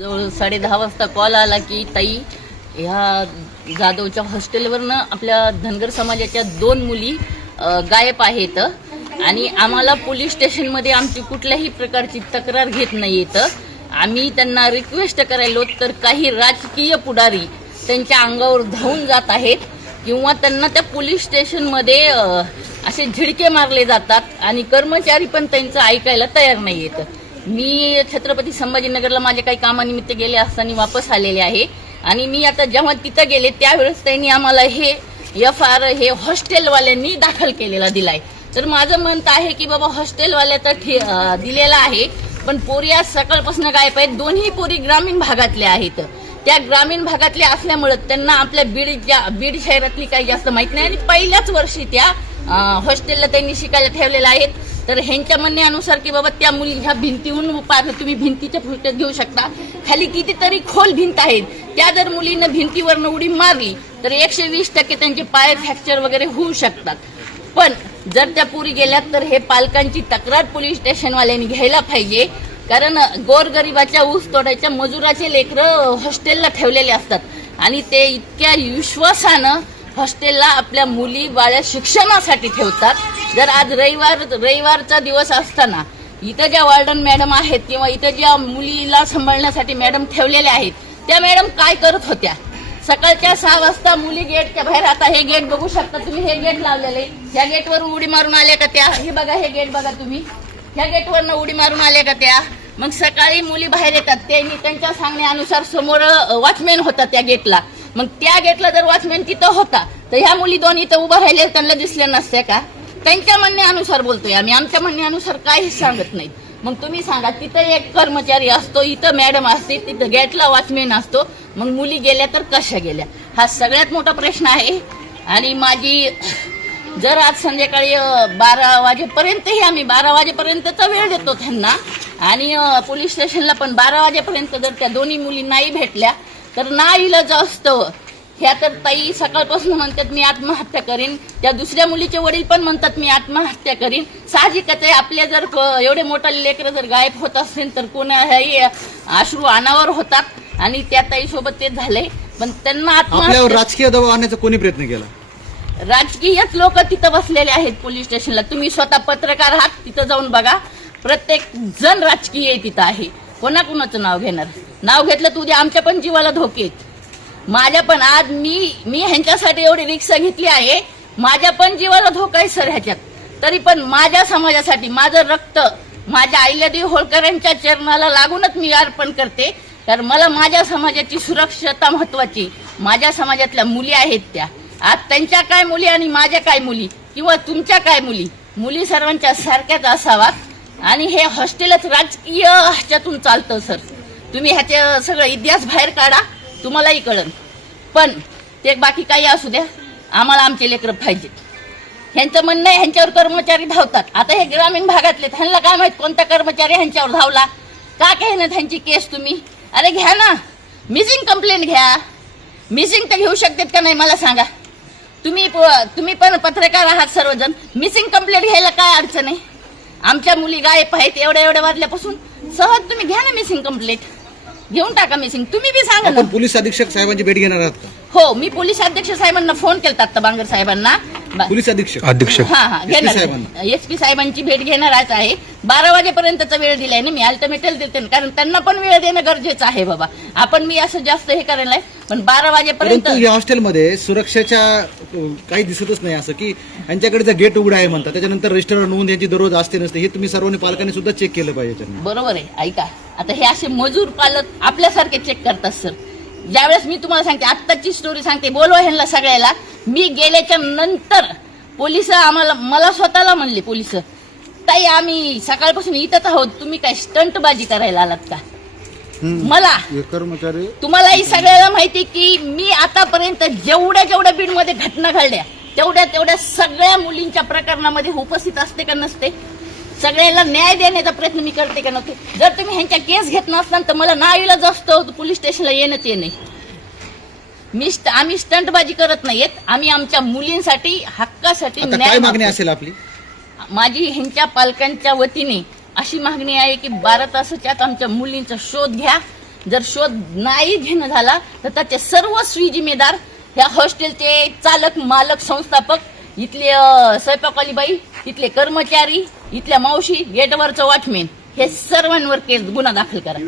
जवळ 10:30 वाजता कॉल आला की ताई ह्या जाधवच्या हॉस्टेलवरनं आपल्या धनगर समाजाच्या 2 मुली गायब आहेत आणि आम्हाला पोलीस स्टेशनमध्ये आमची कुठल्याही प्रकारची तक्रार घेत नाही येत। आम्ही त्यांना रिक्वेस्ट करायलो तर काही राजकीय पुढारी त्यांच्या अंगावर धावून जात आहेत किंवा त्यांना त्या पोलीस स्टेशनमध्ये असे झिडके मारले जातात आणि कर्मचारी पण त्यांचं ऐकायला तयार नाही येत। मी छत्रपती संभाजीनगरला माझ्या काही कामानिमित्त गेले असताना वापस आलेले आहे आणि मी आता जेव्हा तिथं गेले त्यावेळेस त्यांनी आम्हाला हे FR हे हॉस्टेलवाल्यांनी दाखल केलेला दिलाय। तर माझं मत आहे की बाबा हॉस्टेलवाल्या तर दिलेला आहे पण पोरी आज सकाळपासून गायब आहेत। दोन्ही पोरी ग्रामीण भागातल्या आहेत। त्या ग्रामीण भागातल्या असल्यामुळे त्यांना आपल्या बीड शहरातली काही जास्त माहित नाही आणि पहिल्याच वर्षी त्या हॉस्टेलला त्यांनी शिकायला ठेवलेलं आहेत। तर ह्यांच्या म्हणण्यानुसार की बाबा त्या मुली ह्या भिंतीहून पार तुम्ही भिंतीच्या फुटत घेऊ शकता, खाली कितीतरी खोल भिंत आहेत, त्या जर मुलीनं भिंतीवरनं उडी मारली तर 120% त्यांचे पाय फ्रॅक्चर वगैरे होऊ शकतात। पण जर त्या पुरी गेल्यात तर हे पालकांची तक्रार पोलीस स्टेशनवाल्यांनी घ्यायला पाहिजे, कारण गोरगरिबाच्या ऊस तोडायच्या मजुराचे लेकरं हॉस्टेलला ठेवलेले असतात आणि ते इतक्या विश्वासानं हॉस्टेलला आपल्या मुली बाळ्या शिक्षणासाठी ठेवतात। जर आज रविवारचा दिवस असताना इथं ज्या वॉर्डन मॅडम आहेत किंवा इथं ज्या मुलीला सांभाळण्यासाठी मॅडम ठेवलेल्या आहेत त्या मॅडम काय करत होत्या? सकाळच्या 6 वाजता मुली गेटच्या बाहेर, आता हे गेट बघू शकता तुम्ही, हे गेट लावलेले, ह्या गेटवर उडी मारून आल्या का त्या? हे बघा, हे गेट बघा तुम्ही, ह्या गेटवरनं उडी मारून आल्या का त्या? मग सकाळी मुली बाहेर येतात, त्यांनी त्यांच्या सांगण्यानुसार समोर वॉचमॅन होता त्या गेटला, मग त्या गेटला जर वॉचमॅन तिथं होता तर ह्या मुली 2 इथं उभा राहिले त्यांना दिसले नसते का? त्यांच्या म्हणण्यानुसार बोलतोय आम्ही, आमच्या म्हणण्यानुसार काहीच सांगत नाही। मग तुम्ही सांगा, तिथं एक कर्मचारी असतो, इथं मॅडम असते, तिथं गेटला वॉचमॅन असतो, मग मुली गेल्या तर कशा गेल्या? हा सगळ्यात मोठा प्रश्न आहे। आणि माझी जर आज संध्याकाळी 12 वाजेपर्यंतही आम्ही 12 वाजेपर्यंतचा वेळ देतो त्यांना आणि पोलीस स्टेशनला पण 12 वाजेपर्यंत जर त्या दोन्ही मुली नाही भेटल्या तर नाईलाज असतं। ह्या तर ताई सकाळपासून म्हणतात मी आत्महत्या करीन, त्या दुसऱ्या मुलीचे वडील पण म्हणतात मी आत्महत्या करीन। साहजिकच आहे, आपले जर एवढे मोठा लेकरं जर गायब होत असेल तर कोणाही अश्रू अनावर होतात आणि त्या ताई सोबत ते झालंय। पण त्यांना आपल्यावर राजकीय दबाव आणण्याचा कोणी प्रयत्न केला? राजकीयच लोक तिथं बसलेले आहेत पोलीस स्टेशनला। तुम्ही स्वतः पत्रकार आहात, तिथं जाऊन बघा, प्रत्येक जण राजकीय तिथं आहे। कोणाकोणाचं नाव घेणार? नाव घेतलं तर उद्या आमच्या पण जीवाला धोके आहेत। माझ्या पण आज मी ह्यांच्यासाठी एवढी रिक्षा घेतली आहे, माझ्या पण जीवाला धोका आहे सर ह्याच्यात। तरी पण माझ्या समाजासाठी माझं रक्त माझ्या अहिल्यादेवी होळकरांच्या चरणाला लागूनच मी अर्पण करते, कारण मला माझ्या समाजाची सुरक्षता महत्वाची। माझ्या समाजातल्या मुली आहेत त्या, आज त्यांच्या काय मुली आणि माझ्या काय मुली किंवा तुमच्या काय मुली सर्वांच्या सारख्याच असावात। आणि हे हॉस्टेलच राजकीय ह्याच्यातून चालतं सर। तुम्ही ह्याचे सगळं इतिहास बाहेर काढा, तुम्हालाही कळन। पण ते बाकी काही असू द्या, आम्हाला आमचे लेकरं पाहिजे। ह्यांचं म्हणणं आहे ह्यांच्यावर कर्मचारी धावतात। आता हे ग्रामीण भागातले, ह्यांना काय माहित कोणता कर्मचारी ह्यांच्यावर धावला का? काय ना त्यांची केस तुम्ही अरे घ्या ना, मिसिंग कंप्लेंट घ्या। मिसिंग तर घेऊ शकतात का नाही मला सांगा? तुम्ही पण पत्रकार आहात सर्वजण, मिसिंग कंप्लेंट घ्यायला काय अडचण आहे? आमच्या मुली गायब आहेत एवढ्या वाजल्यापासून, सहज तुम्ही घ्या ना मिसिंग कंप्लेंट, घेऊन टाका मिसिंग। तुम्ही बी सांगा ना। पोलीस अधीक्षक साहेबांची भेट घेणार आहात का? हो, मी पोलीस अध्यक्ष साहेबांना फोन केला आता, बांगर साहेबांना। पोलीस अधीक्षक हा घेणार, SP साहेबांची भेट घेणारच आहे। 12 वाजेपर्यंतचा वेळ दिलाय ना मी, अल्टिमेटल देते, कारण त्यांना पण वेळ देणं गरजेचं आहे बाबा। आपण मी असं जास्त हे करायला पण 12 वाजेपर्यंत। या हॉस्टेलमध्ये सुरक्षेच्या काही दिसतच नाही, असं की यांच्याकडे गेट उघडा आहे म्हणतात, त्याच्यानंतर रजिस्टरवर नोंद यांची दररोज असते नसते, हे तुम्ही सर्वांनी पालकांनी सुद्धा चेक केलं पाहिजे। बरोबर आहे, ऐका, आता हे असे मजूर पालक आपल्यासारखे चेक करतात सर। ज्यावेळेस मी तुम्हाला सांगते, आत्ताची स्टोरी सांगते, बोलवा ह्यांना सगळ्याला। मी गेल्याच्या नंतर पोलिस मला स्वतःला म्हणले, पोलिस ताई आम्ही सकाळपासून इथंच आहोत, तुम्ही काय स्टंटबाजी करायला आलात का? मला कर्मचारी, तुम्हालाही सगळ्याला माहिती की मी आतापर्यंत जेवढ्या बीडमध्ये घटना घडल्या तेवढ्या सगळ्या मुलींच्या प्रकरणामध्ये उपस्थित असते का नसते? सगळ्याला न्याय देण्याचा प्रयत्न मी करते का नव्हते? जर तुम्ही ह्यांच्या केस घेत नसताना तर मला नाईलाज असतं पोलीस स्टेशनला येणंच नाही। आम्ही स्टंटबाजी करत नाहीयेत, आम्ही आमच्या मुलींसाठी हक्कासाठी न्याय मागणी असेल आपली। माझी ह्यांच्या पालकांच्या वतीने अशी मागणी आहे की 12 तासाच्या आत आमच्या मुलींचा शोध घ्या जर शोध नाही घेणं झाला तर त्याचे सर्वस्वी जिम्मेदार ह्या हॉस्टेलचे चालक, मालक, संस्थापक, इथले स्वयंपाकवाली बाई, इथले कर्मचारी, इथल्या मावशी, गेटवरचं वॉचमॅन, हे सर्वांवर केस गुन्हा दाखल करा.